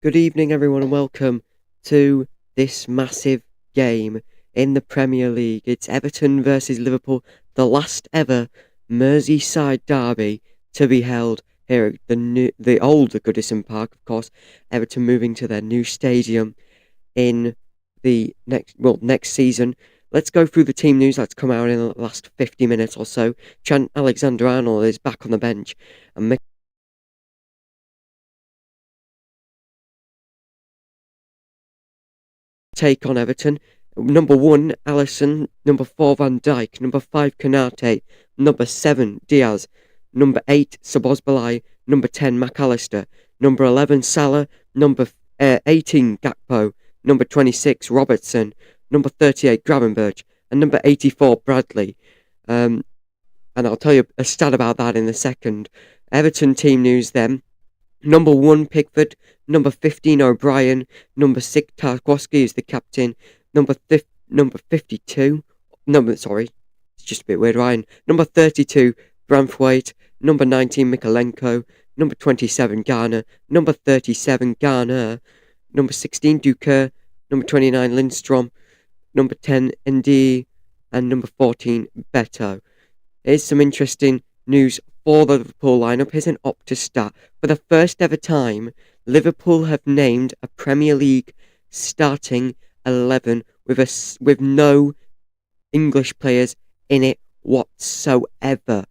Good evening, everyone, and welcome to this massive game in the Premier League. It's Everton versus Liverpool, the last ever Merseyside Derby to be held here at the old Goodison Park. Of course, Everton moving to their new stadium in the next season. Let's go through the team news that's come out in the last 50 minutes or so. Trent Alexander-Arnold is back on the bench, and take on Everton. Number 1, Alisson. Number 4, Van Dijk. Number 5, Konate. Number 7, Diaz. Number 8, Szoboszlai. Number 10, McAllister. Number 11, Salah. Number 18, Gakpo. Number 26, Robertson. Number 38, Gravenberch. And number 84, Bradley. And I'll tell you a stat about that in a second. Everton team news then. Number 1, Pickford. Number 15, O'Brien. Number 6, Tarkowski is the captain. Number 52. Sorry, it's just a bit weird, Ryan. Number 32, Branthwaite. Number 19, Mikalenko. Number 27, Garner. Number 37, Garner. Number 16, Duker. Number 29, Lindstrom. Number 10, Ndi. And number 14, Beto. Here's some interesting news for the Liverpool lineup. Here's an Opta stat. For the first ever time, Liverpool have named a Premier League starting 11 with no English players in it whatsoever.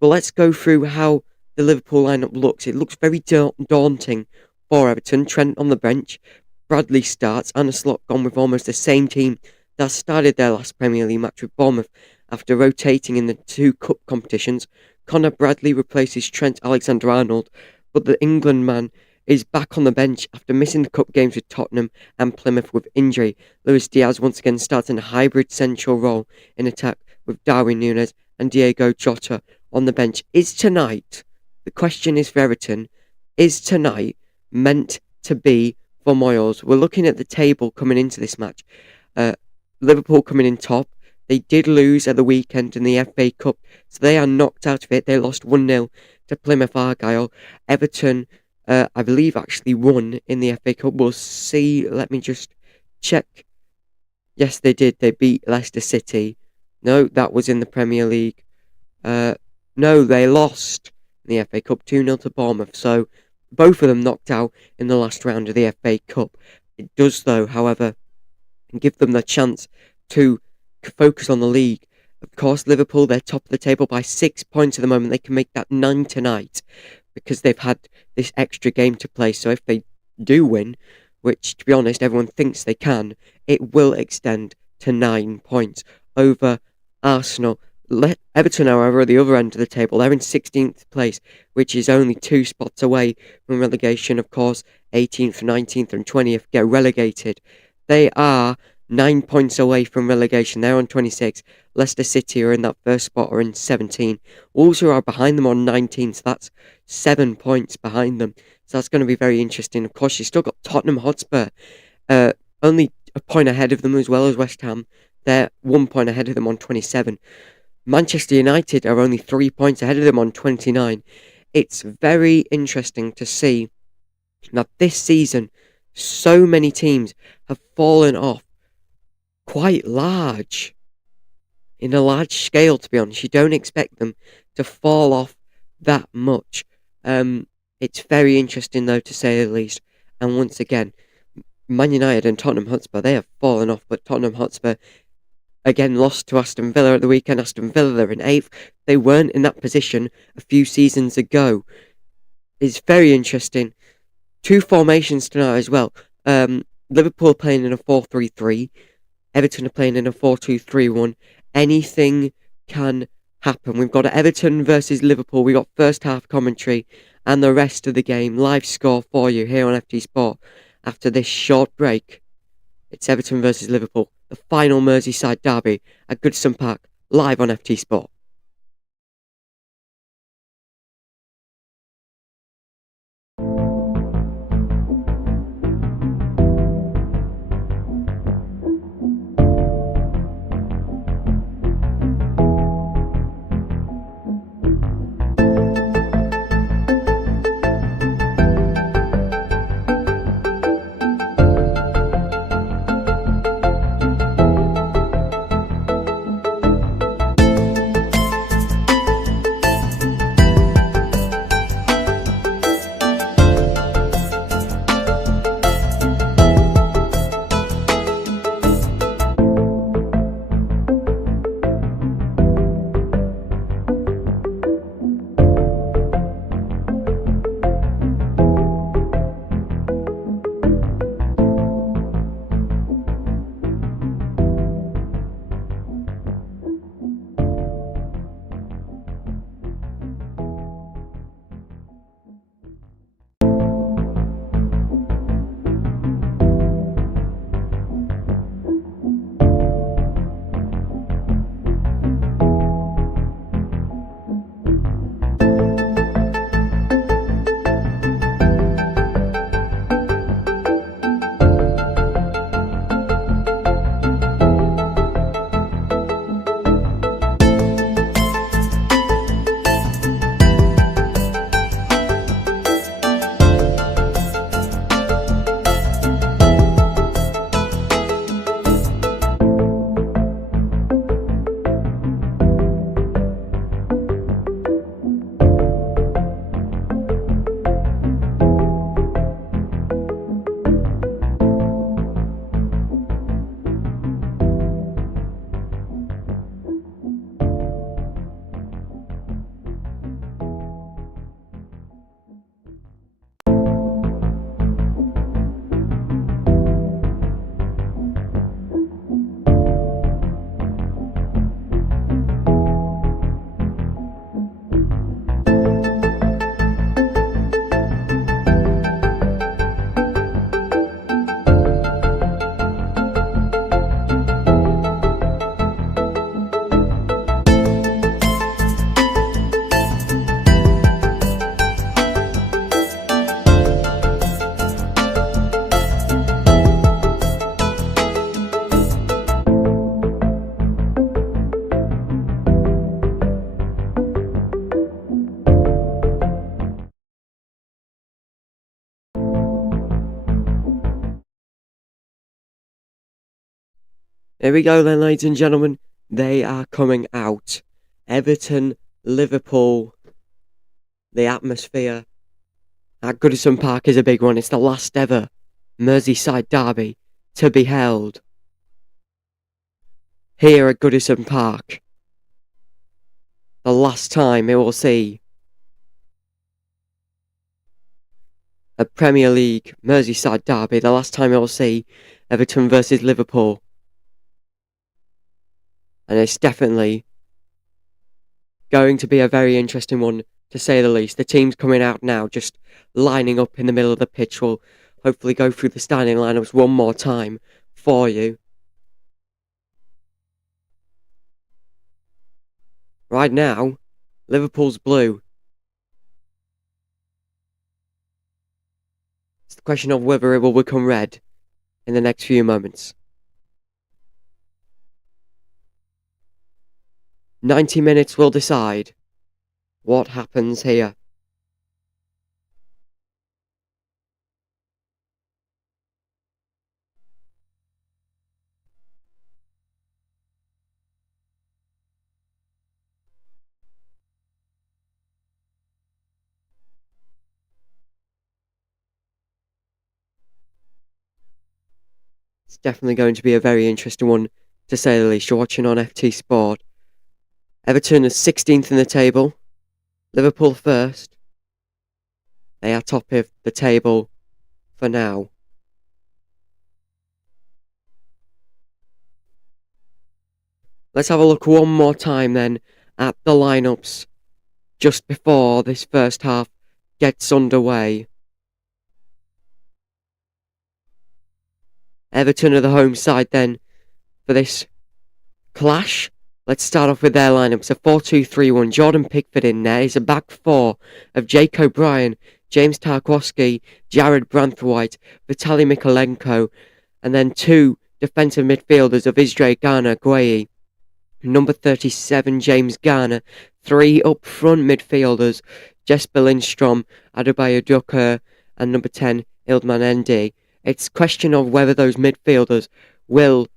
Well, let's go through how the Liverpool lineup looks. It looks very daunting for Everton. Trent on the bench. Bradley starts. Anna Slot gone with almost the same team that started their last Premier League match with Bournemouth after rotating in the 2 cup competitions. Conor Bradley replaces Trent Alexander-Arnold, but the England man is back on the bench after missing the cup games with Tottenham and Plymouth with injury. Luis Diaz once again starts in a hybrid central role in attack with Darwin Núñez and Diego Jota on the bench. The question is for Everton, is tonight meant to be for Moyes? We're looking at the table coming into this match. Liverpool coming in top. They did lose at the weekend in the FA Cup, so they are knocked out of it. They lost 1-0 to Plymouth Argyle. Everton, I believe, actually won in the FA Cup. We'll see. Let me just check. Yes, they did. They beat Leicester City. No, that was in the Premier League. No, they lost in the FA Cup 2-0 to Bournemouth. So both of them knocked out in the last round of the FA Cup. It does, though, however, give them the chance to focus on the league. Of course, Liverpool, they're top of the table by 6 points at the moment. They can make that 9 tonight because they've had this extra game to play. So if they do win, which, to be honest, everyone thinks they can, it will extend to 9 points over Arsenal. Everton, however, at the other end of the table, they're in 16th place, which is only 2 spots away from relegation. Of course, 18th, 19th and 20th get relegated. They are 9 points away from relegation. They're on 26. Leicester City are in that first spot, are in 17. Wolves are behind them on 19, so that's 7 points behind them. So that's going to be very interesting. Of course, you've still got Tottenham Hotspur, only a point ahead of them, as well as West Ham. They're 1 point ahead of them on 27. Manchester United are only 3 points ahead of them on 29. It's very interesting to see that this season, so many teams have fallen off quite large. In a large scale, to be honest. You don't expect them to fall off that much. It's very interesting, though, to say the least. And once again, Man United and Tottenham Hotspur, they have fallen off. But Tottenham Hotspur, again, lost to Aston Villa at the weekend. Aston Villa, they're in 8th. They weren't in that position a few seasons ago. It's very interesting. 2 formations tonight as well. Liverpool playing in a 4-3-3. Everton are playing in a 4-2-3-1. Anything can happen. We've got Everton versus Liverpool. We've got first half commentary and the rest of the game. Live score for you here on FT Sport. After this short break, it's Everton versus Liverpool. The final Merseyside Derby at Goodison Park. Live on FT Sport. Here we go then, ladies and gentlemen. They are coming out. Everton, Liverpool. The atmosphere at Goodison Park is a big one. It's the last ever Merseyside Derby to be held here at Goodison Park. The last time it will see a Premier League Merseyside Derby. The last time it will see Everton versus Liverpool. And it's definitely going to be a very interesting one, to say the least. The teams coming out now, just lining up in the middle of the pitch. We'll hopefully go through the starting lineups one more time for you. Right now, Liverpool's blue. It's the question of whether it will become red in the next few moments. 90 minutes will decide what happens here. It's definitely going to be a very interesting one, to say the least. You're watching on FT Sport. Everton is 16th in the table. Liverpool first. They are top of the table for now. Let's have a look one more time then at the lineups just before this first half gets underway. Everton are the home side then for this clash. Let's start off with their lineups. A 4-2-3-1. Jordan Pickford in there. He's a back four of Jake O'Brien, James Tarkowski, Jared Branthwaite, Vitaly Mikolenko, and then two defensive midfielders of Isdre Garner Gueye. Number 37, James Garner. Three up front midfielders, Jesper Lindstrom, Adebayo Ducker, and number 10, Ildman Endi. It's a question of whether those midfielders will,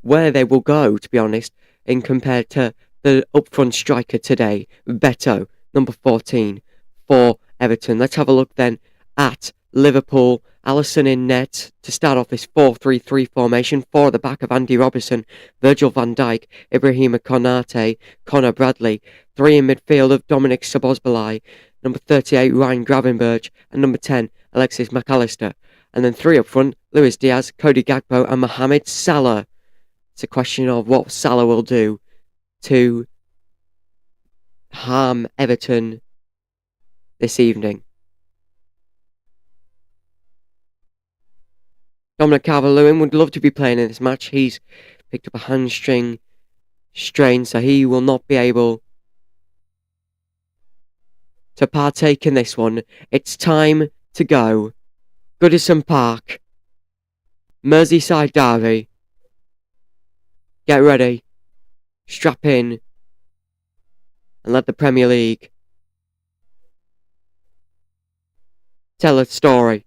where they will go, to be honest, in compared to the up-front striker today, Beto, number 14, for Everton. Let's have a look then at Liverpool. Alisson in net to start off this 4-3-3 formation. Four at the back of Andy Robertson, Virgil van Dijk, Ibrahima Konate, Connor Bradley. Three in midfield of Dominic Szoboszlai, number 38, Ryan Gravenberch, and number 10, Alexis McAllister. And then three up front, Luis Diaz, Cody Gakpo, and Mohamed Salah. It's a question of what Salah will do to harm Everton this evening. Dominic Calvert-Lewin would love to be playing in this match. He's picked up a hamstring strain, so he will not be able to partake in this one. It's time to go. Goodison Park, Merseyside Derby. Get ready, strap in, and let the Premier League tell its story.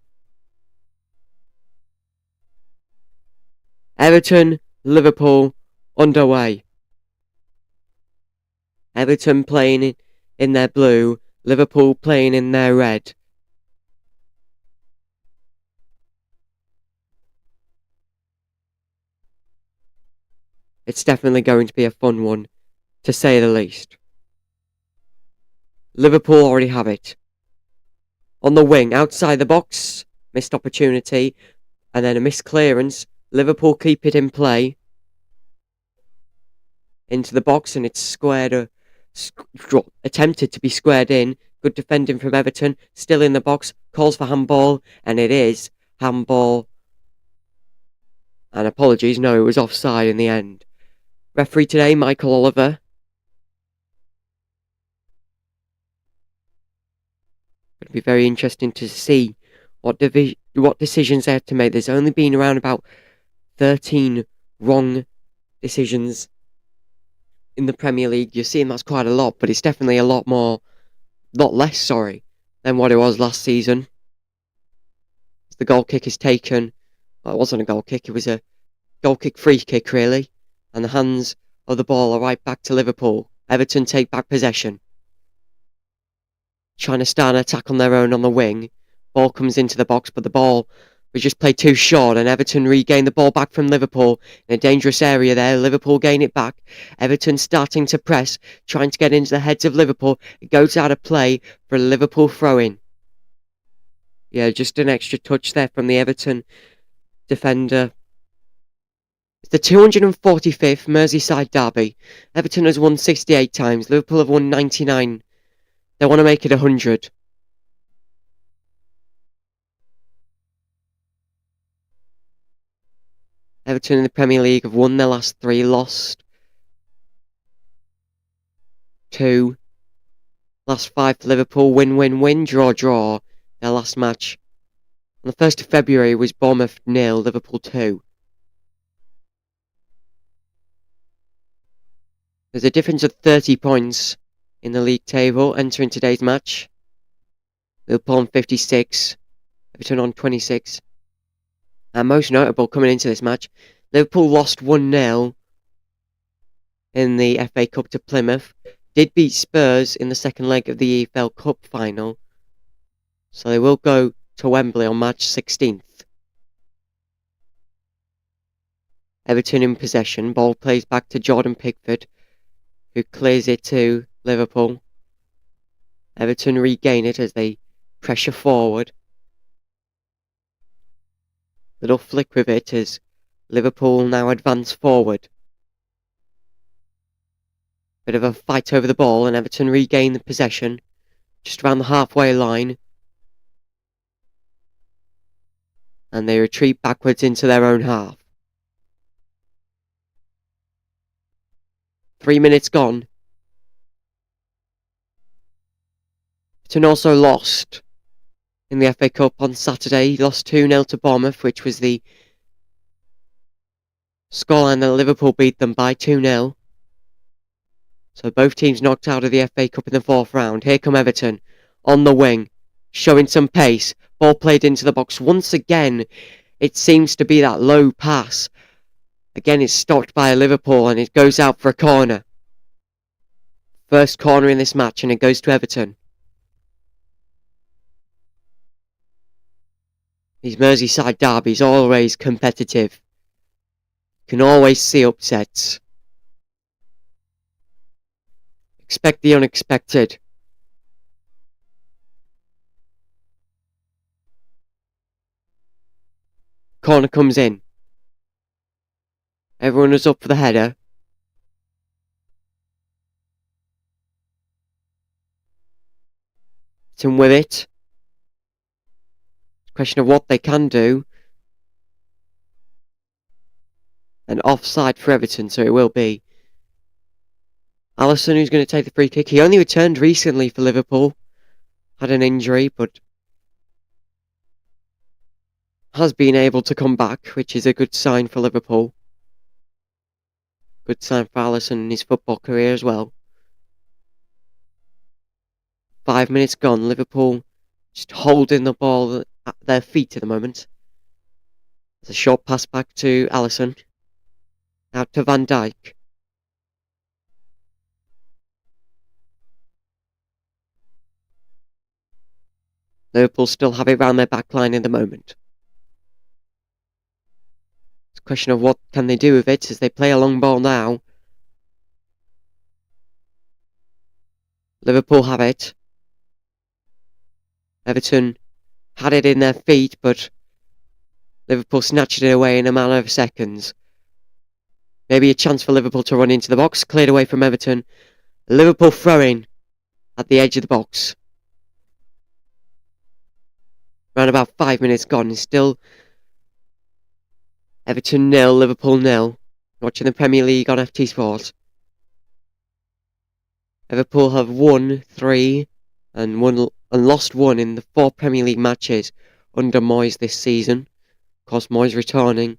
Everton, Liverpool, underway. Everton playing in their blue, Liverpool playing in their red. It's definitely going to be a fun one, to say the least. Liverpool already have it. On the wing, outside the box, missed opportunity, and then a missed clearance. Liverpool keep it in play. Into the box, and it's squared, attempted to be squared in. Good defending from Everton, still in the box, calls for handball, and it is handball. And apologies, no, it was offside in the end. Referee today, Michael Oliver. It'll be very interesting to see what decisions they have to make. There's only been around about 13 wrong decisions in the Premier League. You're seeing that's quite a lot, but it's definitely a lot less, than what it was last season. The goal kick is taken. Well, it wasn't a goal kick, it was a goal kick, free kick really, and the hands of the ball are right back to Liverpool. Everton take back possession, trying to start an attack on their own on the wing. Ball comes into the box, but the ball was just played too short, and Everton regain the ball back from Liverpool in a dangerous area there. Liverpool gain it back. Everton starting to press, trying to get into the heads of Liverpool. It goes out of play for a Liverpool throw-in. Yeah, just an extra touch there from the Everton defender. It's the 245th Merseyside Derby. Everton has won 68 times. Liverpool have won 99. They want to make it 100. Everton in the Premier League have won their last 3, lost 2. Last 5 for Liverpool, win, draw. Their last match on the 1st of February was Bournemouth 0, Liverpool 2. There's a difference of 30 points in the league table entering today's match. Liverpool on 56, Everton on 26. And most notable coming into this match, Liverpool lost 1-0 in the FA Cup to Plymouth. Did beat Spurs in the second leg of the EFL Cup final. So they will go to Wembley on March 16th. Everton in possession. Ball plays back to Jordan Pickford, who clears it to Liverpool. Everton regain it as they pressure forward. Little flick with it as Liverpool now advance forward. Bit of a fight over the ball, and Everton regain the possession just around the halfway line. And they retreat backwards into their own half. 3 minutes gone. Everton also lost in the FA Cup on Saturday. He lost 2-0 to Bournemouth, which was the scoreline that Liverpool beat them by 2-0. So both teams knocked out of the FA Cup in the 4th round. Here come Everton on the wing, showing some pace. Ball played into the box. Once again, it seems to be that low pass. Again, it's stopped by Liverpool and it goes out for a corner. First corner in this match, and it goes to Everton. These Merseyside derbies are always competitive. You can always see upsets. Expect the unexpected. Corner comes in. Everyone is up for the header. Everton with it. Question of what they can do. An offside for Everton, so it will be. Alisson, who's going to take the free kick. He only returned recently for Liverpool. Had an injury, but has been able to come back, which is a good sign for Liverpool. Good sign for Alisson in his football career as well. 5 minutes gone. Liverpool just holding the ball at their feet at the moment. There's a short pass back to Alisson. Out to Van Dijk. Liverpool still have it round their back line in the moment. It's a question of what can they do with it as they play a long ball now. Liverpool have it. Everton had it in their feet, but Liverpool snatched it away in a matter of seconds. Maybe a chance for Liverpool to run into the box. Cleared away from Everton. Liverpool throwing at the edge of the box. Around about 5 minutes gone. Still Everton 0, Liverpool 0. Watching the Premier League on FT Sport. Liverpool have won 3 and lost 1 in the 4 Premier League matches under Moyes this season. Of course, Moyes returning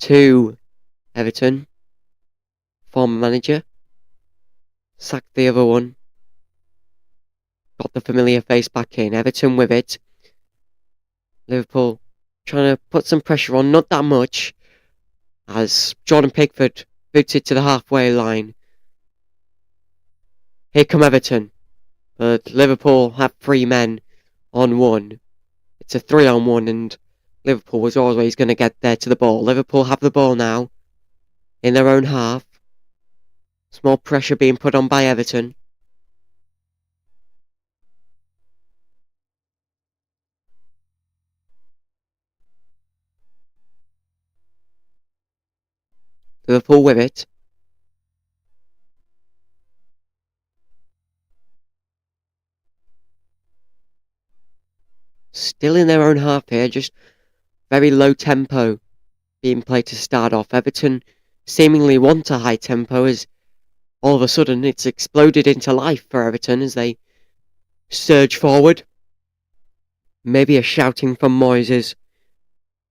to Everton. Former manager. Sacked the other one. Got the familiar face back in. Everton with it. Liverpool trying to put some pressure on. Not that much. as Jordan Pickford boots it to the halfway line. Here come Everton, but Liverpool have 3 men on 1. It's a 3-on-1, and Liverpool was always going to get there to the ball. Liverpool have the ball now in their own half. Small pressure being put on by Everton. Liverpool with it. Still in their own half here, just very low tempo being played to start off. Everton seemingly want a high tempo as all of a sudden it's exploded into life for Everton as they surge forward. Maybe a shouting from Moyes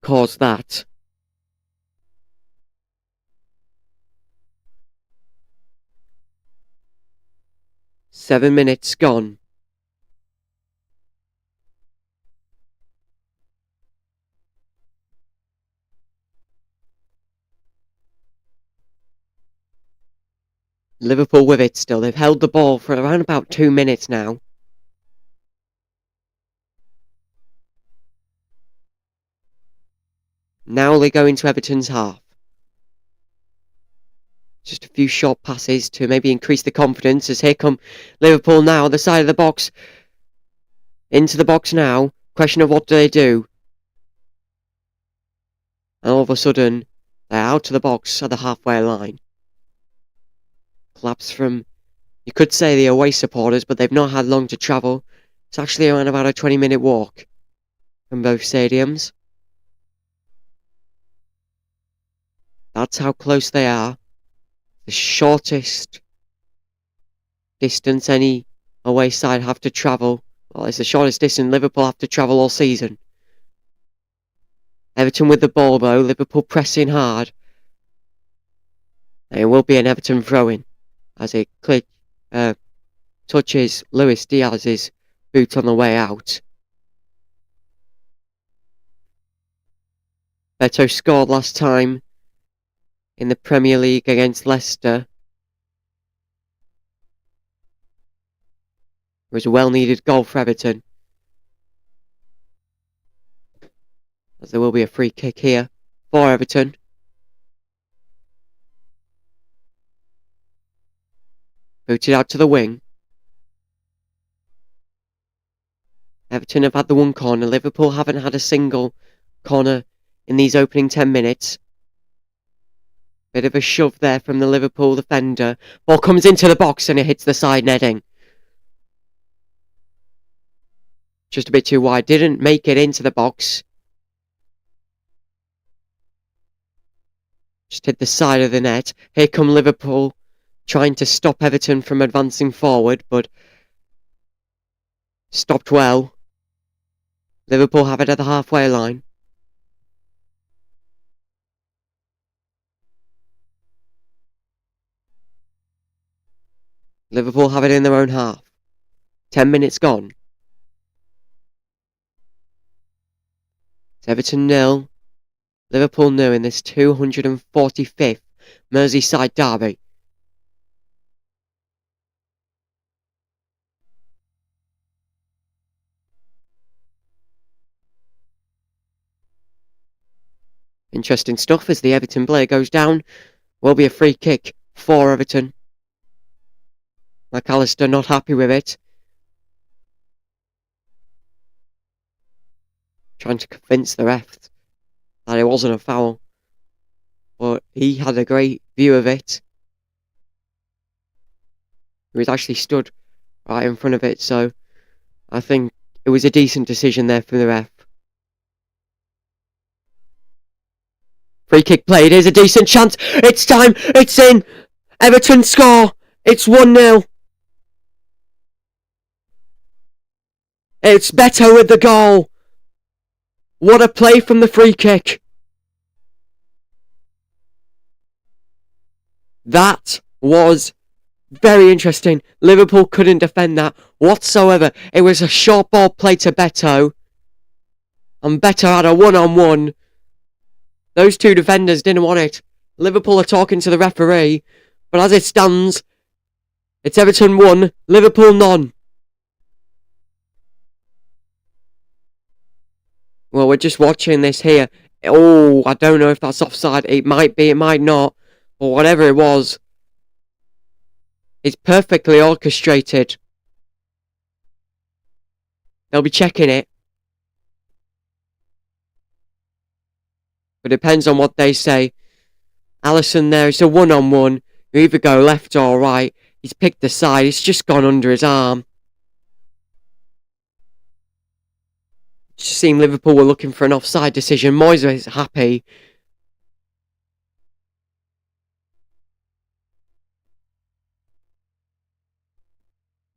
caused that. Seven minutes gone. Liverpool with it still. They've held the ball for around about 2 minutes now. Now they go into Everton's half. Just a few short passes to maybe increase the confidence as here come Liverpool now, the side of the box. Into the box now. Question of what do they do? And all of a sudden, they're out of the box at the halfway line. Collapse from, you could say, the away supporters, but they've not had long to travel. It's actually around about a 20-minute walk from both stadiums. That's how close they are. The shortest distance any away side have to travel. Well, it's the shortest distance Liverpool have to travel all season. Everton with the ball though. Liverpool pressing hard. There will be an Everton throw-in as it touches Luis Diaz's boot on the way out. Beto scored last time in the Premier League against Leicester. It was a well-needed goal for Everton. As there will be a free kick here for Everton. Booted out to the wing. Everton have had the one corner. Liverpool haven't had a single corner in these opening 10 minutes. Bit of a shove there from the Liverpool defender. Ball comes into the box and it hits the side netting. Just a bit too wide. Didn't make it into the box. Just hit the side of the net. Here come Liverpool trying to stop Everton from advancing forward, but stopped well. Liverpool have it at the halfway line. Liverpool have it in their own half. 10 minutes gone. It's Everton 0. Liverpool 0 in this 245th Merseyside Derby. Interesting stuff as the Everton player goes down. Will be a free kick for Everton. McAllister not happy with it. Trying to convince the ref that it wasn't a foul. But he had a great view of it. He was actually stood right in front of it, so I think it was a decent decision there from the ref. Free kick played. Here's a decent chance. It's time. It's in. Everton score. It's 1-0. It's Beto with the goal. What a play from the free kick. That was very interesting. Liverpool couldn't defend that whatsoever. It was a short ball play to Beto. And Beto had a one-on-one. Those two defenders didn't want it. Liverpool are talking to the referee, but as it stands, it's Everton 1, Liverpool none. Well, we're just watching this here. Oh, I don't know if that's offside. It might be, it might not. Or whatever it was. It's perfectly orchestrated. They'll be checking it. But it depends on what they say. Alisson there, it's a one-on-one. You either go left or right. He's picked the side. It's just gone under his arm. It just seemed Liverpool were looking for an offside decision. Moyes is happy.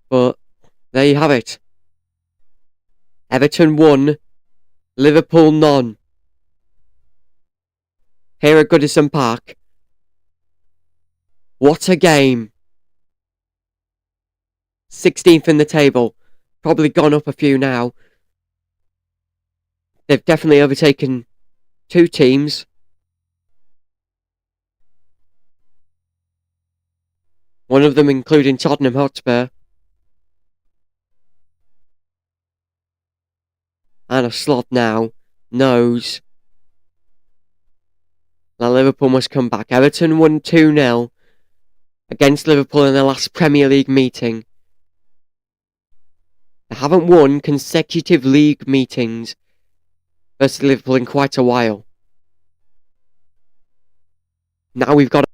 But there you have it. Everton 1, Liverpool none. Here at Goodison Park. What a game. 16th in the table. Probably gone up a few now. They've definitely overtaken 2 teams. One of them including Tottenham Hotspur. And a Slot now knows that Liverpool must come back. Everton won 2-0 against Liverpool in their last Premier League meeting. They haven't won consecutive league meetings versus Liverpool in quite a while. Now we've got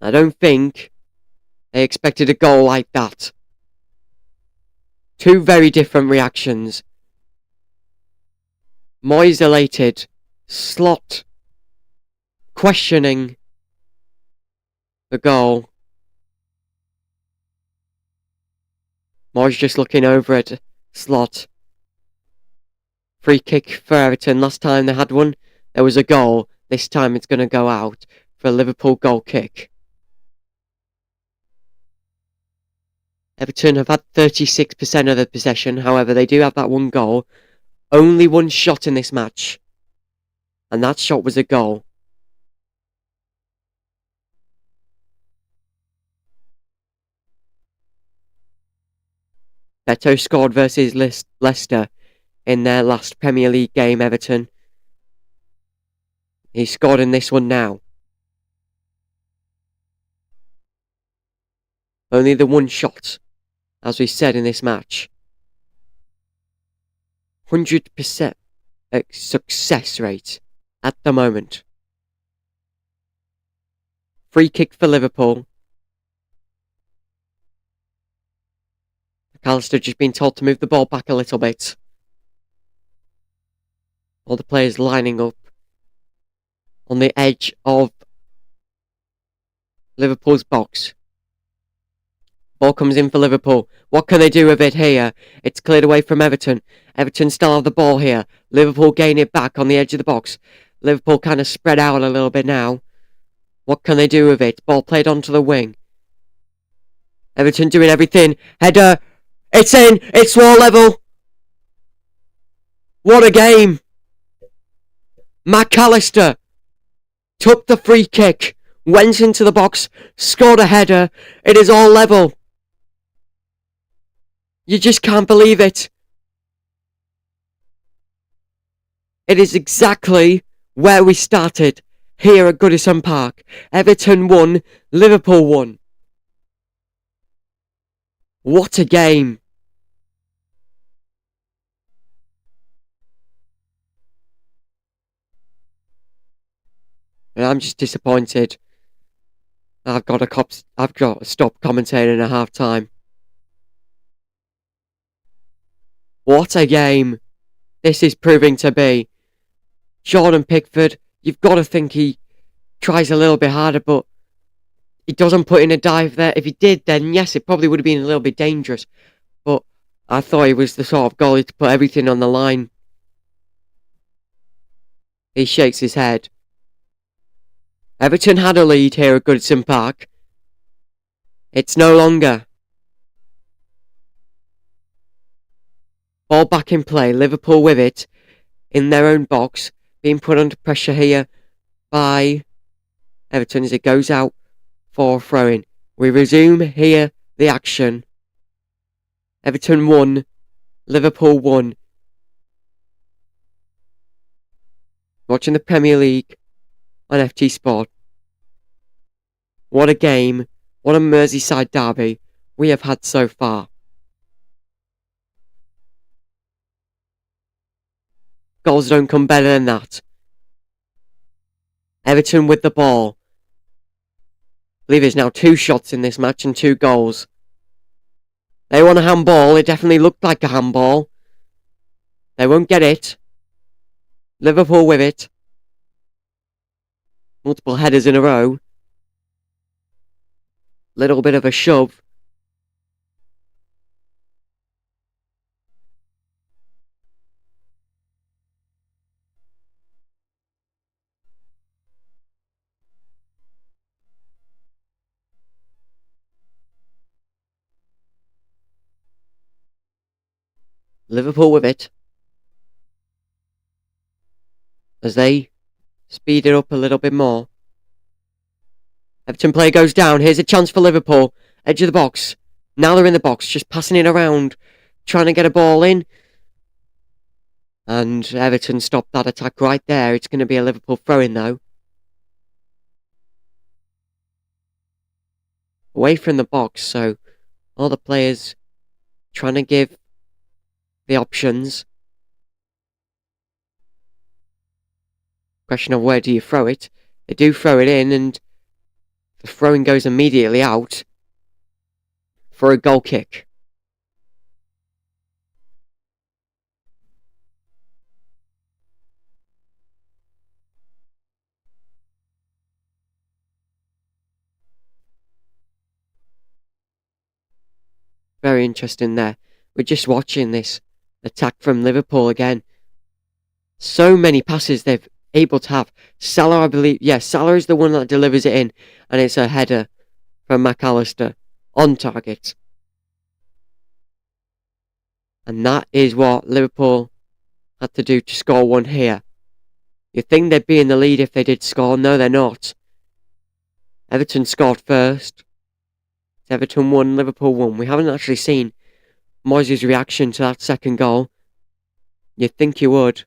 I don't think they expected a goal like that. 2 very different reactions. Moyes elated. Slot questioning the goal. Moyes just looking over at Slot. Free kick for Everton. Last time they had one, there was a goal. This time it's going to go out for a Liverpool goal kick. Everton have had 36% of the possession. However, they do have that one goal. Only one shot in this match. And that shot was a goal. Beto scored versus Leicester in their last Premier League game, Everton. He scored in this one now. Only the one shot, as we said in this match. 100% success rate at the moment. Free kick for Liverpool. McAllister just been told to move the ball back a little bit. All the players lining up on the edge of Liverpool's box. Ball comes in for Liverpool. What can they do with it here? It's cleared away from Everton. Everton still have the ball here. Liverpool gain it back on the edge of the box. Liverpool kind of spread out a little bit now. What can they do with it? Ball played onto the wing. Everton doing everything. Header. It's in. It's 1-1. What a game. McAllister took the free kick. Went into the box. Scored a header. It is 1-1. You just can't believe it. It is exactly where we started. Here at Goodison Park. Everton won. Liverpool won. What a game. And I'm just disappointed. I've got to stop commentating at half time. What a game this is proving to be. Jordan Pickford, you've got to think he tries a little bit harder, but he doesn't put in a dive there. If he did, then yes, it probably would have been a little bit dangerous. But I thought he was the sort of goalie to put everything on the line. He shakes his head. Everton had a lead here at Goodison Park. It's no longer. Ball back in play. Liverpool with it in their own box. Being put under pressure here by Everton as it goes out for throwing. We resume here the action. Everton 1, Liverpool 1. Watching the Premier League on FT Sport. What a game, what a Merseyside derby we have had so far. Goals don't come better than that. Everton with the ball. I believe there's now 2 shots in this match and 2 goals. They want a handball. It definitely looked like a handball. They won't get it. Liverpool with it. Multiple headers in a row. Little bit of a shove. Liverpool with it. As they speed it up a little bit more. Everton player goes down. Here's a chance for Liverpool. Edge of the box. Now they're in the box, just passing it around. Trying to get a ball in. And Everton stopped that attack right there. It's going to be a Liverpool throw-in though. Away from the box, so all the players trying to give the options. Question of where do you throw it? They do throw it in, and the throwing goes immediately out for a goal kick. Very interesting there. We're just watching this attack from Liverpool again. So many passes they've able to have. Salah, I believe, Salah is the one that delivers it in, and it's a header from McAllister on target. And that is what Liverpool had to do to score one here. You'd think they'd be in the lead if they did score. No, they're not. Everton scored first. Everton 1, Liverpool 1. We haven't actually seen Moyes' reaction to that second goal. You'd think you would.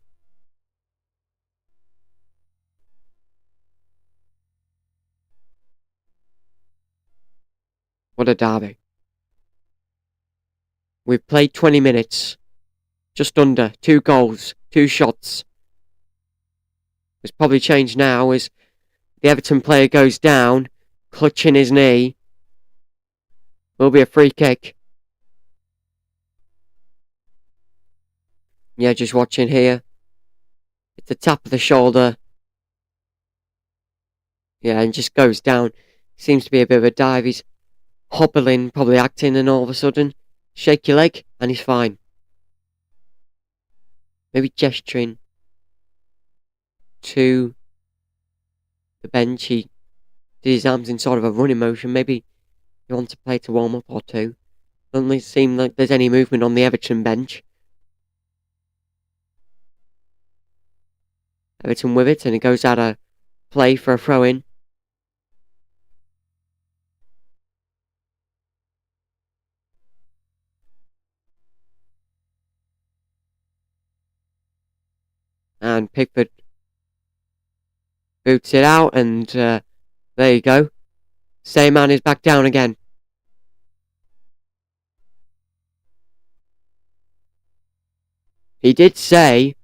What a derby. We've played 20 minutes. Just under. 2 goals. 2 shots. It's probably changed now as the Everton player goes down, clutching his knee. Will be a free kick. Yeah, just watching here. It's the tap of the shoulder. Yeah, and just goes down. Seems to be a bit of a dive. He's hobbling, probably acting, and all of a sudden, shake your leg, and he's fine. Maybe gesturing to the bench. He did his arms in sort of a running motion. Maybe he wants to play to warm up or two. Doesn't seem like there's any movement on the Everton bench. Everton with it, and it goes out of play for a throw-in. And Pickford boots it out, and there you go. Same man is back down again. He did say,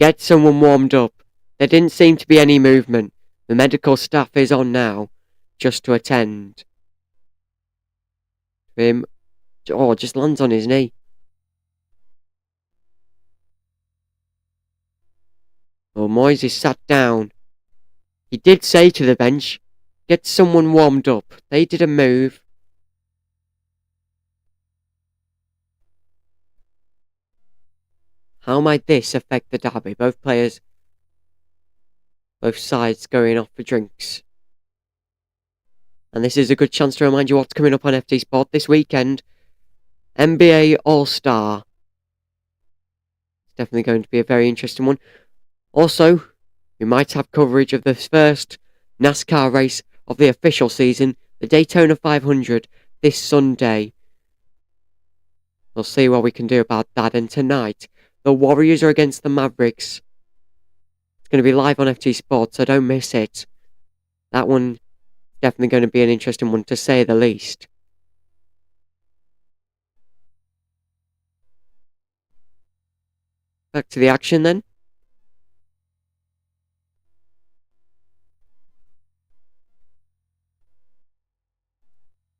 get someone warmed up. There didn't seem to be any movement. The medical staff is on now, just to attend to him. Oh, just lands on his knee. Oh, Moyes is sat down. He did say to the bench, get someone warmed up. They didn't move. How might this affect the derby? Both players, both sides going off for drinks. And this is a good chance to remind you what's coming up on FT Sport this weekend. NBA All-Star. definitely going to be a very interesting one. Also, we might have coverage of the first NASCAR race of the official season, the Daytona 500, this Sunday. We'll see what we can do about that. And tonight, the Warriors are against the Mavericks. It's going to be live on FT Sports, so don't miss it. That one definitely going to be an interesting one, to say the least. Back to the action then.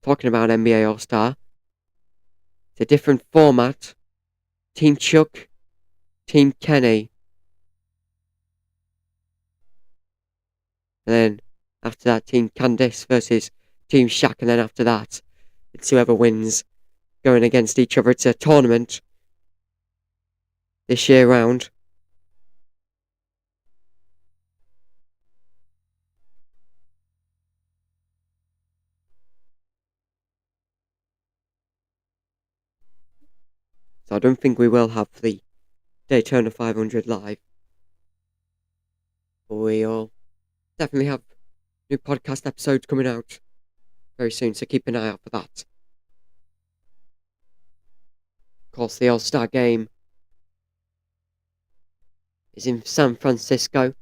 Talking about NBA All-Star. It's a different format. Team Chuck, Team Kenny. And then after that, Team Candice versus Team Shaq. And then after that, it's whoever wins going against each other. It's a tournament this year round. So I don't think we will have the Daytona 500 live. But we'll definitely have new podcast episodes coming out very soon, so keep an eye out for that. Of course, the All-Star game is in San Francisco.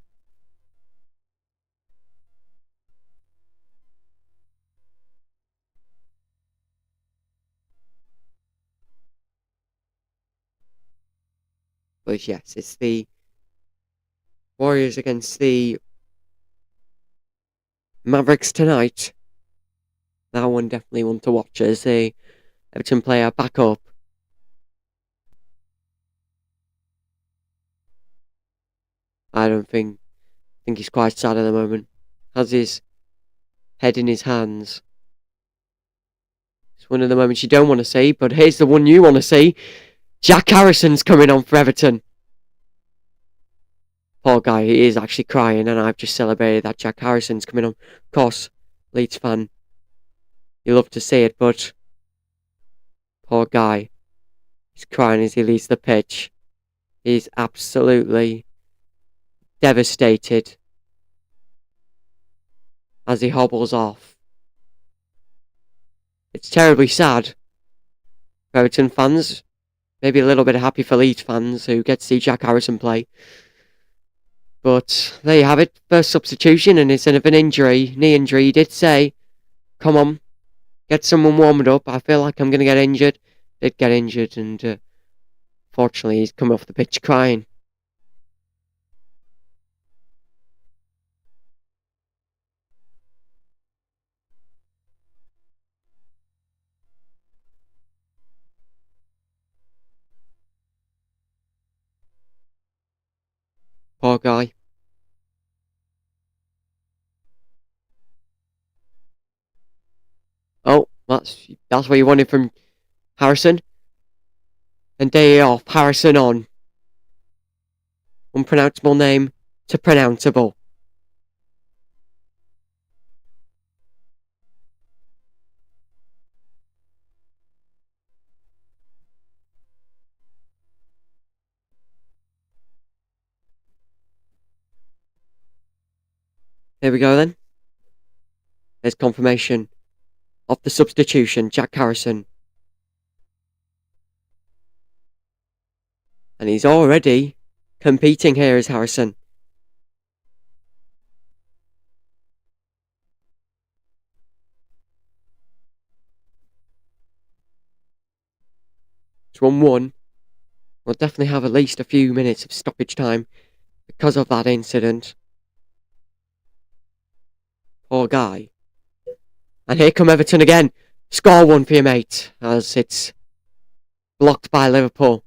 But yes, it's the Warriors against the Mavericks tonight. That one definitely one to watch as the Everton player back up. I think he's quite sad at the moment. Has his head in his hands. It's one of the moments you don't want to see, but here's the one you want to see. Jack Harrison's coming on for Everton. Poor guy, he is actually crying, and I've just celebrated that Jack Harrison's coming on. Of course, Leeds fan, you love to see it, but poor guy, he's crying as he leaves the pitch. He's absolutely devastated as he hobbles off. It's terribly sad for Everton fans. Maybe a little bit happy for Leeds fans who get to see Jack Harrison play. But there you have it. First substitution, and it's of an injury, knee injury. He did say, come on, get someone warmed up. I feel like I'm going to get injured. Did get injured, and fortunately he's come off the pitch crying. Poor guy. Oh, that's what you wanted from Harrison. And day off, Harrison on. Unpronounceable name to pronounceable. Here we go then. There's confirmation of the substitution, Jack Harrison. And he's already competing here as Harrison. It's 1-1. We'll definitely have at least a few minutes of stoppage time because of that incident. Poor guy. And here come Everton again. Score one for you, mate, as it's blocked by Liverpool.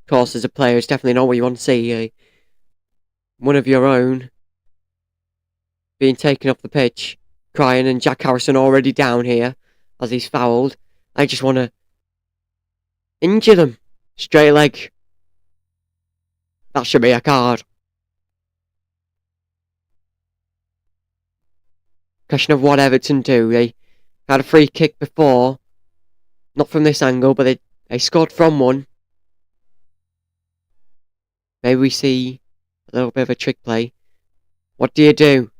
Of course, as a player, it's definitely not what you want to see. One of your own being taken off the pitch, crying, and Jack Harrison already down here as he's fouled. I just want to injure them. Straight leg. That should be a card. Question of what Everton do. They had a free kick before. Not from this angle, but they scored from one. Maybe we see a little bit of a trick play. What do you do?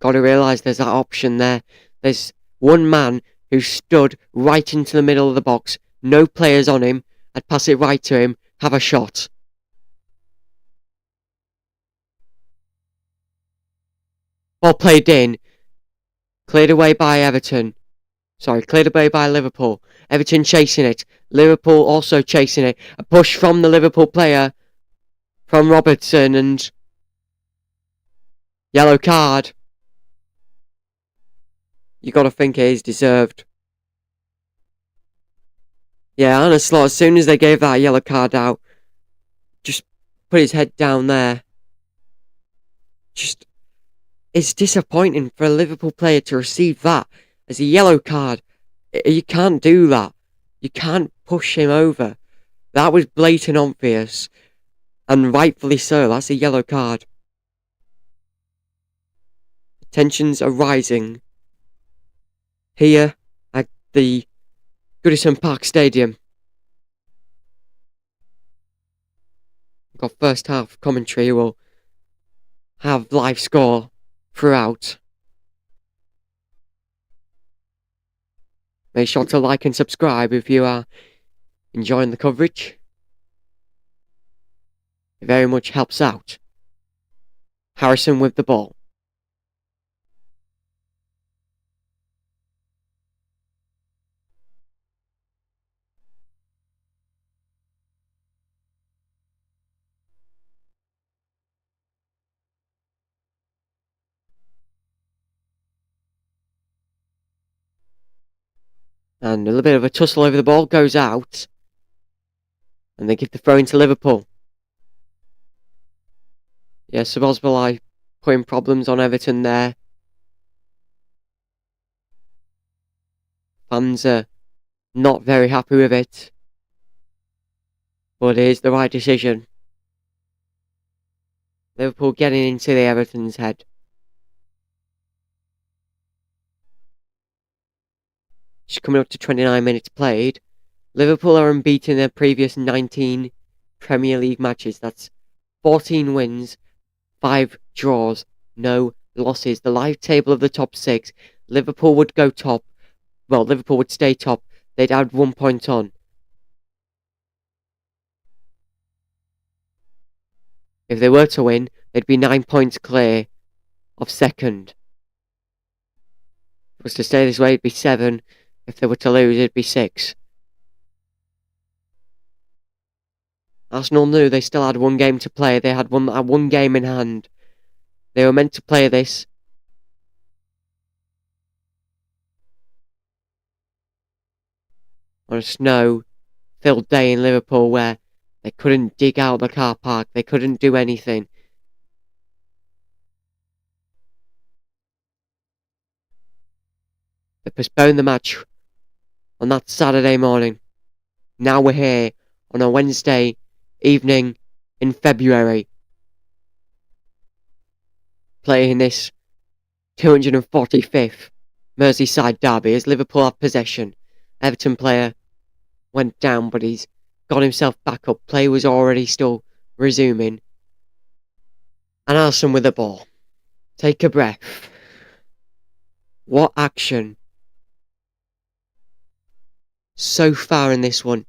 Got to realise there's that option there. There's one man who stood right into the middle of the box. No players on him. I'd pass it right to him. Have a shot. Ball played in. Cleared away by Everton. Cleared away by Liverpool. Everton chasing it. Liverpool also chasing it. A push from the Liverpool player. From Robertson and... yellow card. You got to think it is deserved. Yeah, honestly, as soon as they gave that yellow card out, just put his head down there. Just... it's disappointing for a Liverpool player to receive that as a yellow card. You can't do that. You can't push him over. That was blatant obvious. And rightfully so. That's a yellow card. Tensions are rising here at the Goodison Park Stadium. We've got first half commentary who will have live score throughout. Make sure to like and subscribe if you are enjoying the coverage. It very much helps out. Harrison with the ball. And a little bit of a tussle over the ball goes out. And they give the throw into Liverpool. Yeah, Szoboszlai putting problems on Everton there. Fans are not very happy with it. But it is the right decision. Liverpool getting into the Everton's head. Just coming up to 29 minutes played. Liverpool are unbeaten in their previous 19 Premier League matches. That's 14 wins, 5 draws, no losses. The live table of the top 6. Liverpool would go top. Well, Liverpool would stay top. They'd add 1 point on. If they were to win, they'd be 9 points clear of second. If it was to stay this way, it'd be 7. If they were to lose, it'd be 6. Arsenal knew they still had 1 game to play. They had one game in hand. They were meant to play this. On a snow-filled day in Liverpool where they couldn't dig out the car park. They couldn't do anything. They postponed the match on that Saturday morning. Now we're here on a Wednesday evening in February, playing this 245th Merseyside Derby as Liverpool have possession. Everton player went down, but he's got himself back up. Play was already still resuming. And Alisson with the ball. Take a breath. What action so far in this one.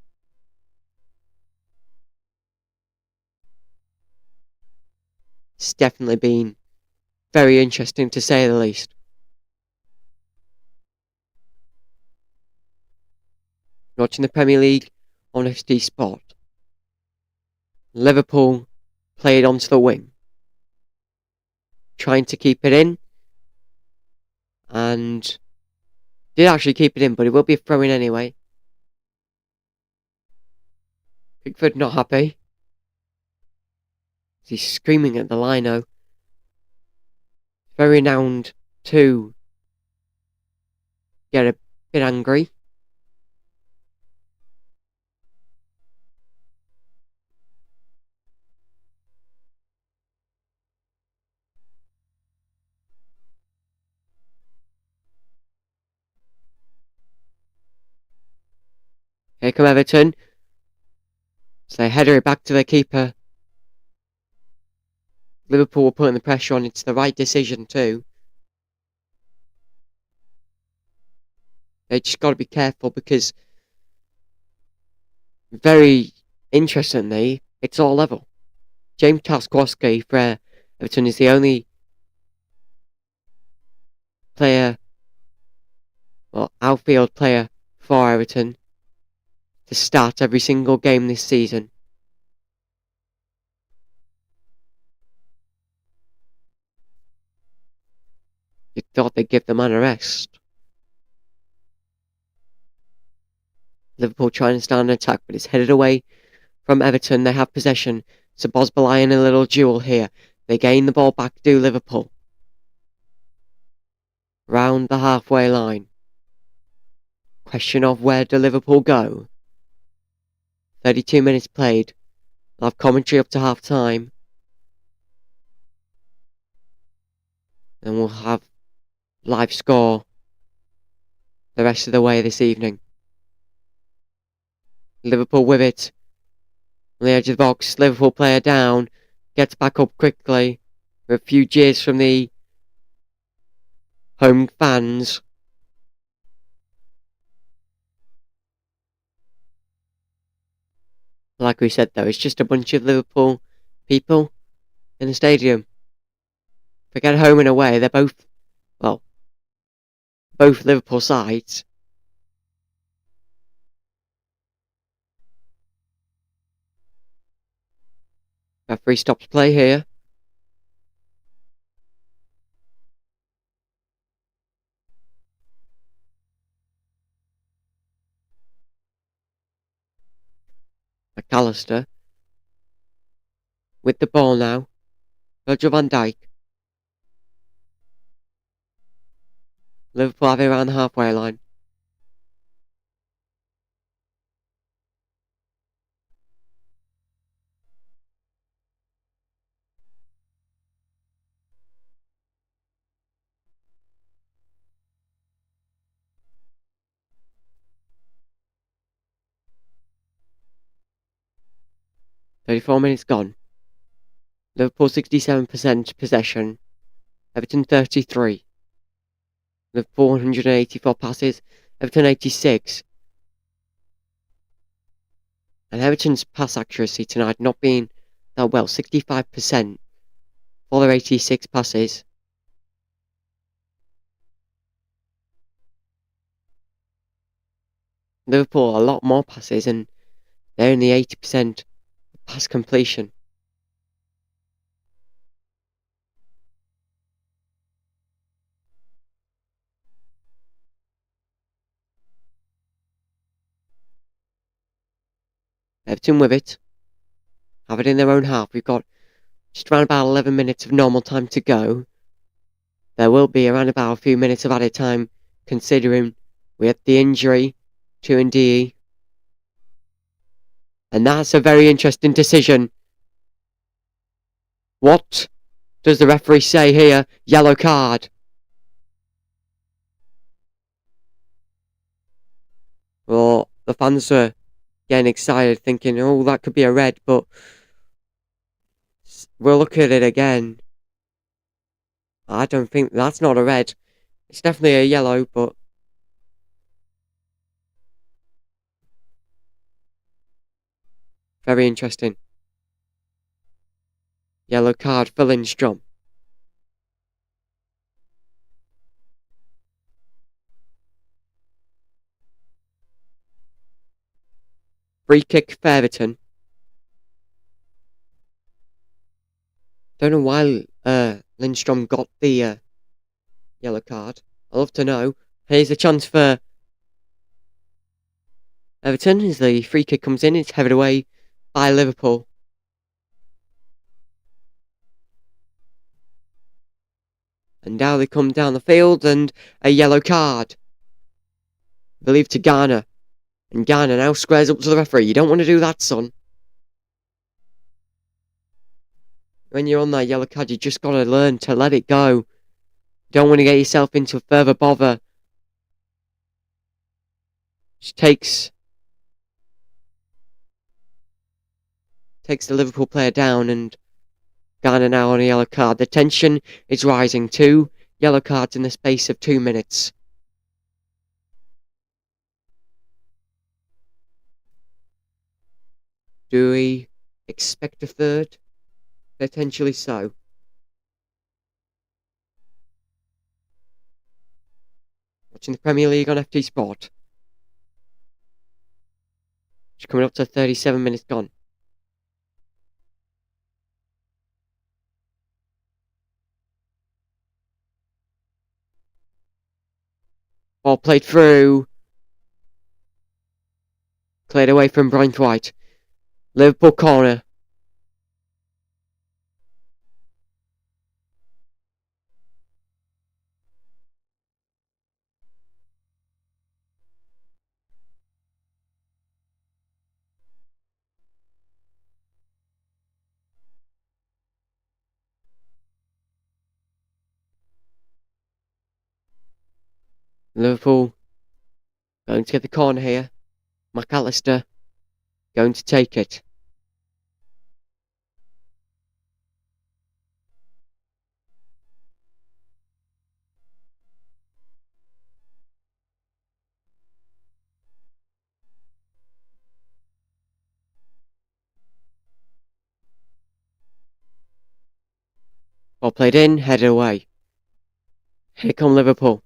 It's definitely been very interesting to say the least. Watching the Premier League on SD Sport. Liverpool played onto the wing. Trying to keep it in. And did actually keep it in, but it will be a throw-in anyway. Pickford not happy. He's screaming at the lino. Very renowned to get a bit angry. Here come Everton. So they header it back to their keeper. Liverpool were putting the pressure on. It's the right decision too. They just got to be careful because, very interestingly, it's all level. James Tarkowski for Everton is the only player, outfield player for Everton to start every single game this season. You thought they'd give the man a rest. Liverpool trying to start an attack, but it's headed away from Everton. They have possession. So Bosbalai in a little duel here. They gain the ball back, do Liverpool. Round the halfway line. Question of where do Liverpool go? 32 minutes played. I'll have commentary up to half time. And we'll have live score the rest of the way this evening. Liverpool with it. On the edge of the box. Liverpool player down. Gets back up quickly. With a few jeers from the home fans. Like we said though, it's just a bunch of Liverpool people in the stadium. Forget home and away, they're both Liverpool sides. Referee stops play here. McAllister with the ball now. Virgil van Dijk. Liverpool have it around the halfway line. "34 minutes gone. Liverpool 67% possession. Everton 33. Liverpool 184 passes. Everton 86. And Everton's pass accuracy tonight not being that well. 65% for their 86 passes. Liverpool a lot more passes and they're in the 80% pass completion. Everton with it. Have it in their own half. We've got just around about 11 minutes of normal time to go. There will be around about a few minutes of added time considering we had the injury to Ndie. And that's a very interesting decision. What does the referee say here? Yellow card. Well, the fans are getting excited thinking, oh, that could be a red, but we'll look at it again. I don't think that's not a red. It's definitely a yellow, but very interesting. Yellow card for Lindstrom. Free kick for Everton. Don't know why Lindstrom got the yellow card. I'd love to know. Here's a chance for Everton as the free kick comes in. It's headed away by Liverpool. And now they come down the field and a yellow card. I believe to Garner. And Garner now squares up to the referee. You don't want to do that, son. When you're on that yellow card, you just got to learn to let it go. You don't want to get yourself into further bother. Just takes takes the Liverpool player down, and Garner now on a yellow card. The tension is rising. 2 yellow cards in the space of 2 minutes. Do we expect a third? Potentially so. Watching the Premier League on FT Sport. It's coming up to 37 minutes gone. Ball played through. Cleared away from Brian White. Liverpool corner. Liverpool going to get the corner here. McAllister going to take it. Ball played in, headed away. Here come Liverpool.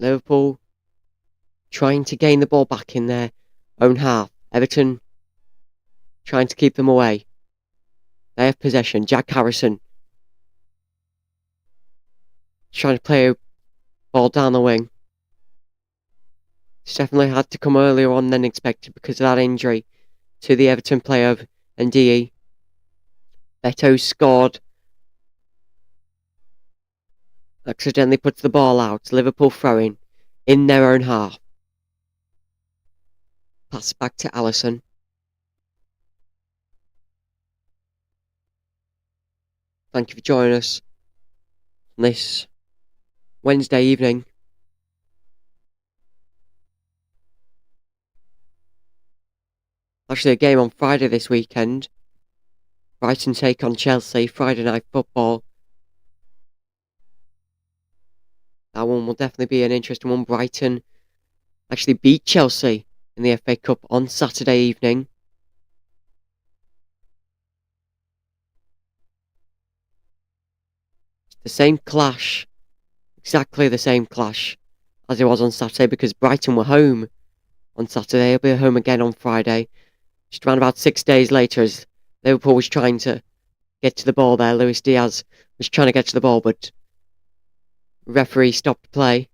Liverpool trying to gain the ball back in their own half. Everton trying to keep them away. They have possession. Jack Harrison trying to play a ball down the wing. It's definitely had to come earlier on than expected because of that injury to the Everton player of Ndie. Beto scored. Accidentally puts the ball out. Liverpool throwing in their own half. Pass back to Alisson. Thank you for joining us on this Wednesday evening. Actually, a game on Friday this weekend. Brighton take on Chelsea, Friday night football. That one will definitely be an interesting one. Brighton actually beat Chelsea in the FA Cup on Saturday evening. The same clash, exactly the same clash as it was on Saturday, because Brighton were home on Saturday. They'll be home again on Friday. Just around about 6 days later, as Liverpool was trying to get to the ball there. Luis Diaz was trying to get to the ball, but referee stopped play.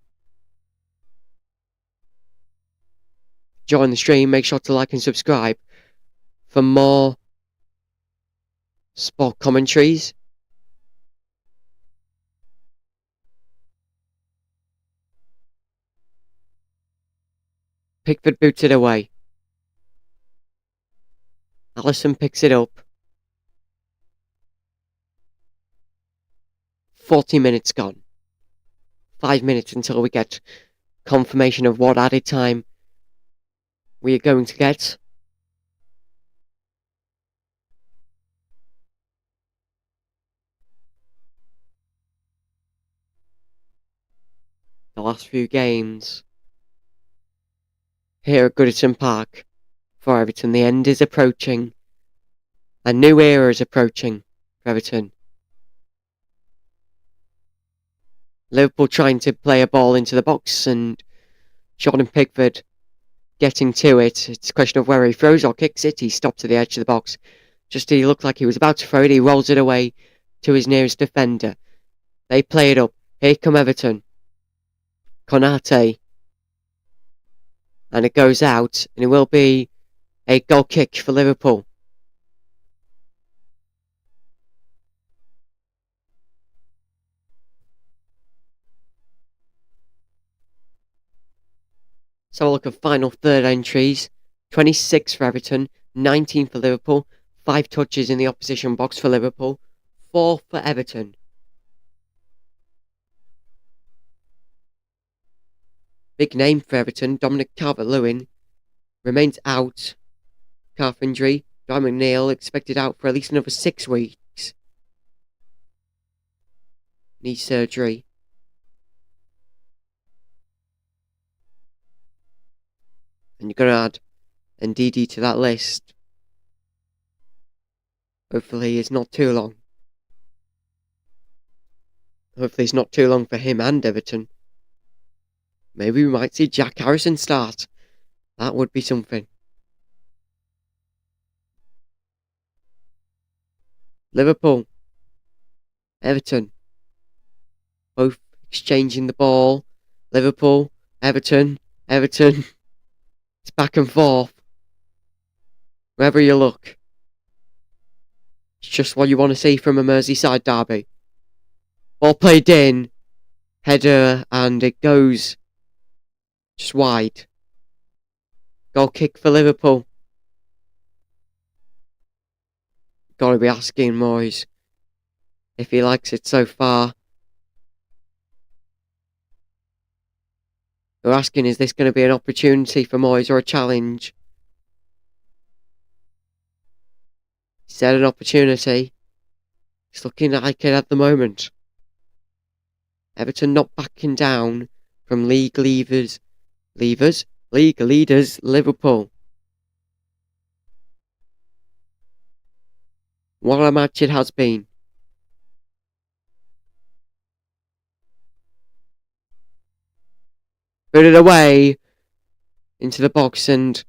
Join the stream. Make sure to like and subscribe for more sport commentaries. Pickford boots it away. Alisson picks it up. 40 minutes gone. 5 minutes until we get confirmation of what added time we are going to get. The last few games here at Goodison Park for Everton. The end is approaching. A new era is approaching for Everton. Liverpool trying to play a ball into the box, and Jordan Pickford getting to it. It's a question of whether he throws or kicks it. He stops at the edge of the box. Just as he looked like he was about to throw it, he rolls it away to his nearest defender. They play it up. Here come Everton. Konate. And it goes out, and it will be a goal kick for Liverpool. So a look at final third entries. 26 for Everton, 19 for Liverpool, 5 touches in the opposition box for Liverpool, 4 for Everton. Big name for Everton, Dominic Calvert-Lewin, remains out. Calf injury. Dwight McNeil expected out for at least another 6 weeks. Knee surgery. And you're going to add Ndidi to that list. Hopefully it's not too long. Hopefully it's not too long for him and Everton. Maybe we might see Jack Harrison start. That would be something. Liverpool. Everton. Both exchanging the ball. Liverpool. Everton. Everton. It's back and forth. Wherever you look. It's just what you want to see from a Merseyside derby. Ball played in. Header, and it goes just wide. Goal kick for Liverpool. Gotta be asking Moyes if he likes it so far. We're asking, is this going to be an opportunity for Moyes or a challenge? He said an opportunity. It's looking like it at the moment. Everton not backing down from league leaders Liverpool. What a match it has been. Put it away into the box, and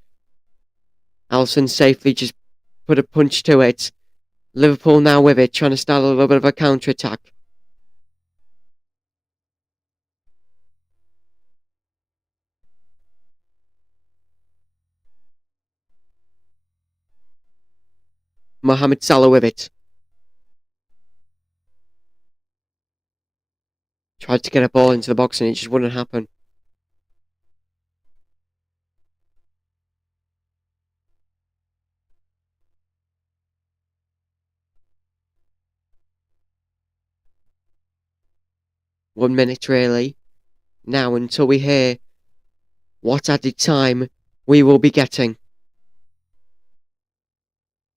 Alisson safely just put a punch to it. Liverpool now with it, trying to start a little bit of a counter-attack. Mohamed Salah with it. Tried to get a ball into the box and it just wouldn't happen. One minute really. Now until we hear what added time we will be getting.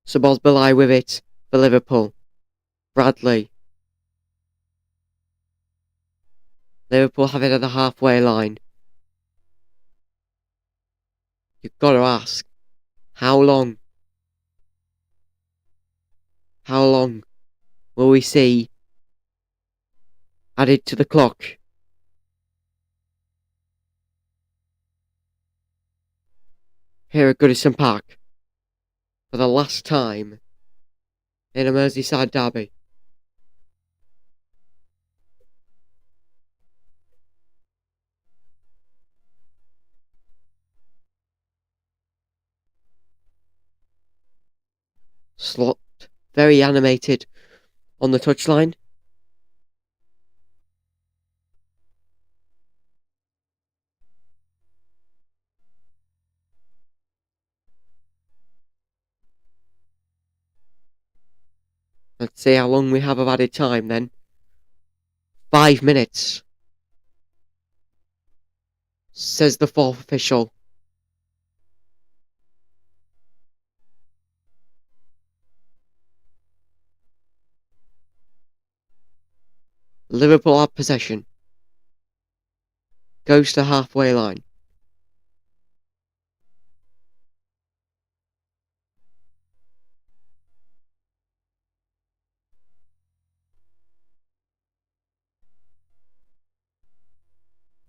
Sabozbalai with it for Liverpool. Bradley. Liverpool have it at the halfway line. You've got to ask, how long? How long will we see added to the clock? Here at Goodison Park for the last time in a Merseyside derby. Slot very animated on the touchline. Let's see how long we have of added time then. 5 minutes. Says the fourth official. Liverpool have possession. Goes to halfway line.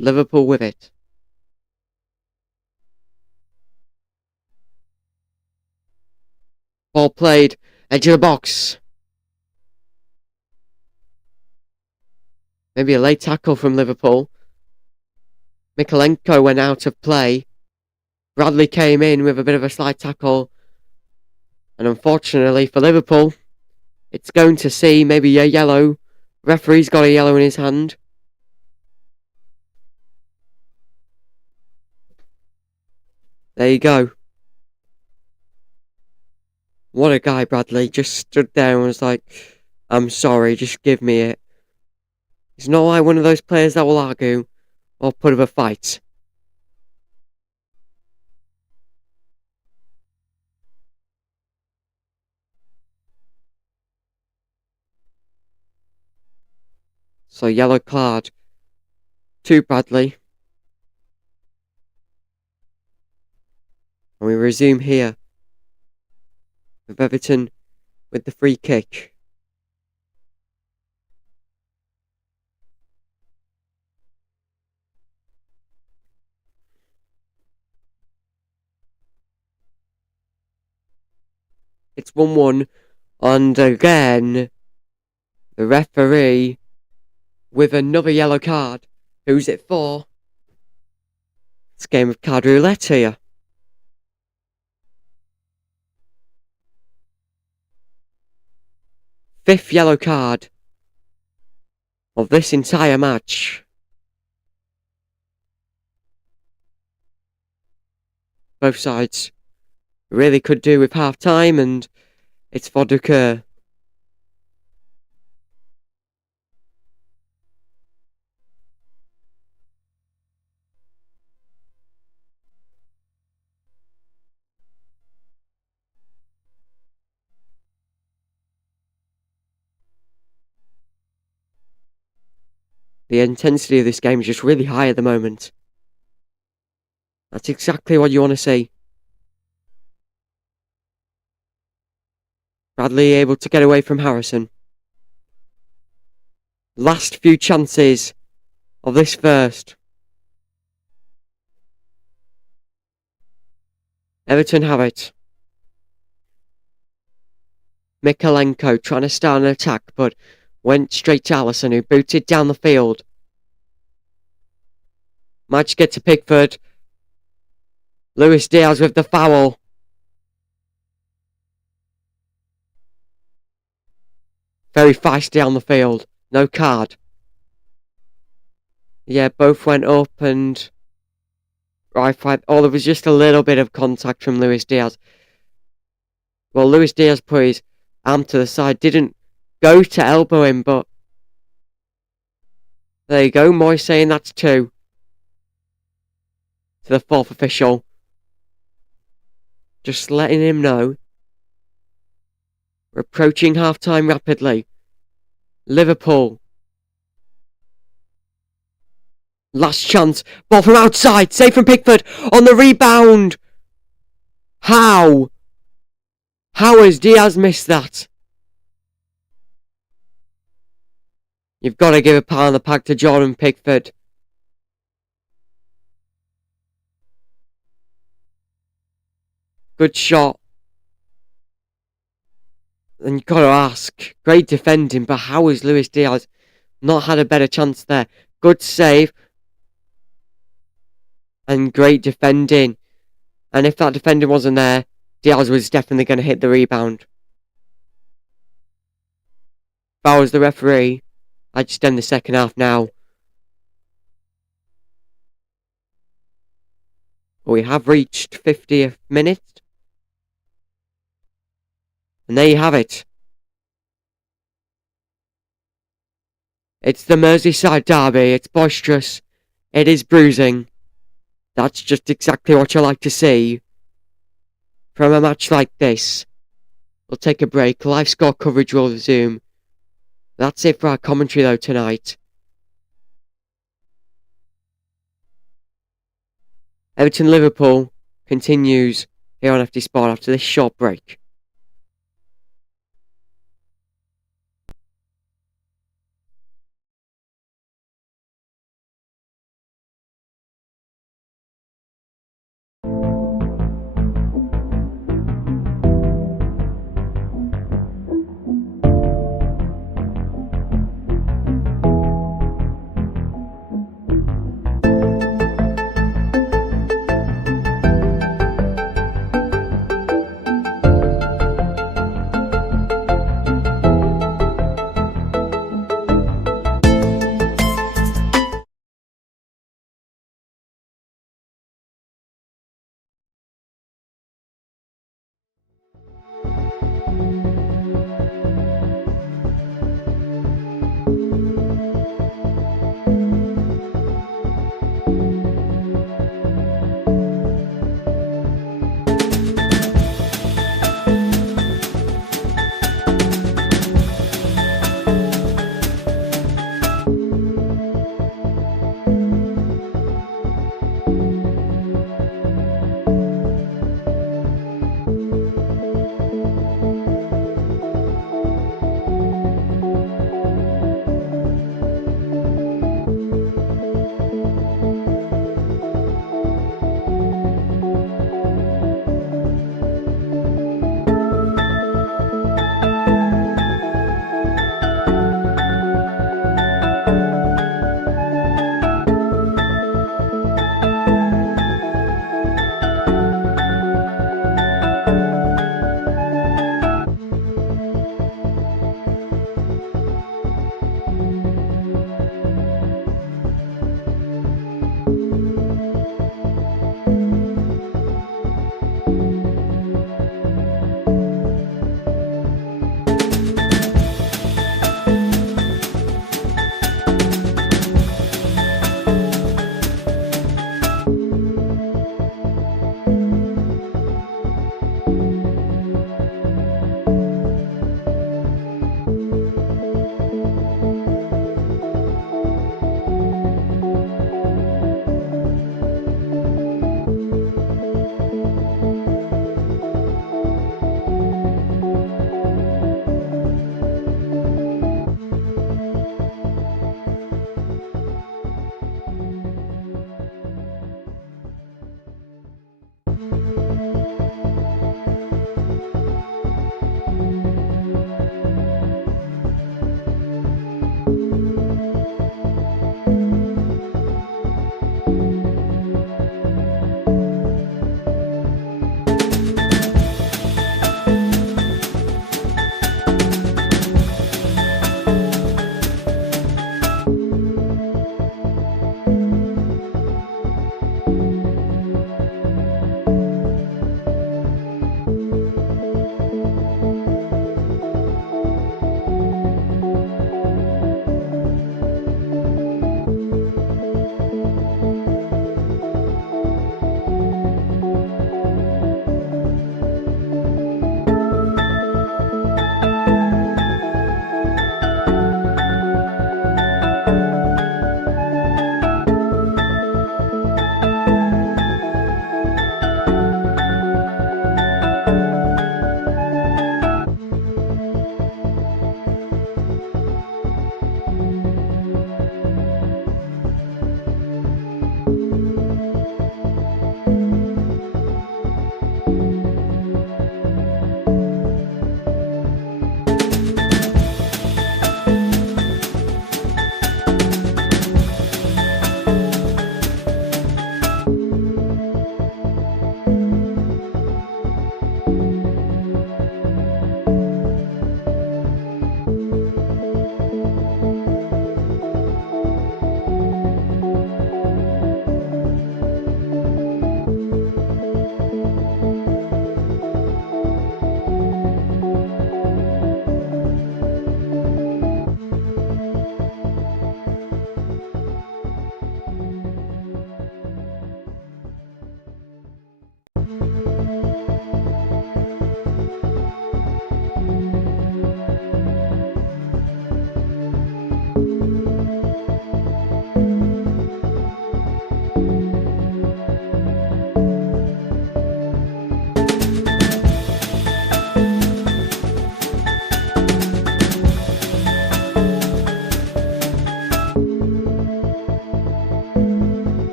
Liverpool with it. Ball played. Edge of the box. Maybe a late tackle from Liverpool. Mikalenko went out of play. Bradley came in with a bit of a slide tackle. And unfortunately for Liverpool, it's going to see maybe a yellow. Referee's got a yellow in his hand. There you go. What a guy, Bradley. Just stood there and was like, I'm sorry, just give me it. He's not like one of those players that will argue or put up a fight. So yellow card to Bradley. And we resume here with Everton with the free kick. It's 1-1. And again, the referee with another yellow card. Who's it for? It's a game of card roulette here. Fifth yellow card of this entire match. Both sides really could do with half time, and it's for Ducour. The intensity of this game is just really high at the moment. That's exactly what you want to see. Bradley able to get away from Harrison. Last few chances of this first. Everton have it. Mikalenko trying to start an attack, but went straight to Alisson, who booted down the field. Might get to Pickford. Luis Diaz with the foul. Very feisty on the field. No card. Yeah, both went up and... there was just a little bit of contact from Luis Diaz. Well, Luis Diaz put his arm to the side. Didn't go to elbow him, but... there you go. Moy saying that's 2. To the 4th official. Just letting him know. We're approaching half-time rapidly. Liverpool. Last chance. Ball from outside. Save from Pickford. On the rebound. How? How has Diaz missed that? You've got to give a pat on the back to Jordan Pickford. Good shot. And you've got to ask. Great defending, but how has Luis Diaz not had a better chance there? Good save. And great defending. And if that defending wasn't there, Diaz was definitely going to hit the rebound. If I was the referee, I'd just end the second half now. But we have reached 50th minute. And there you have it. It's the Merseyside Derby. It's boisterous. It is bruising. That's just exactly what you like to see from a match like this. We'll take a break. Live score coverage will resume. That's it for our commentary though tonight. Everton Liverpool continues here on FD Sport after this short break.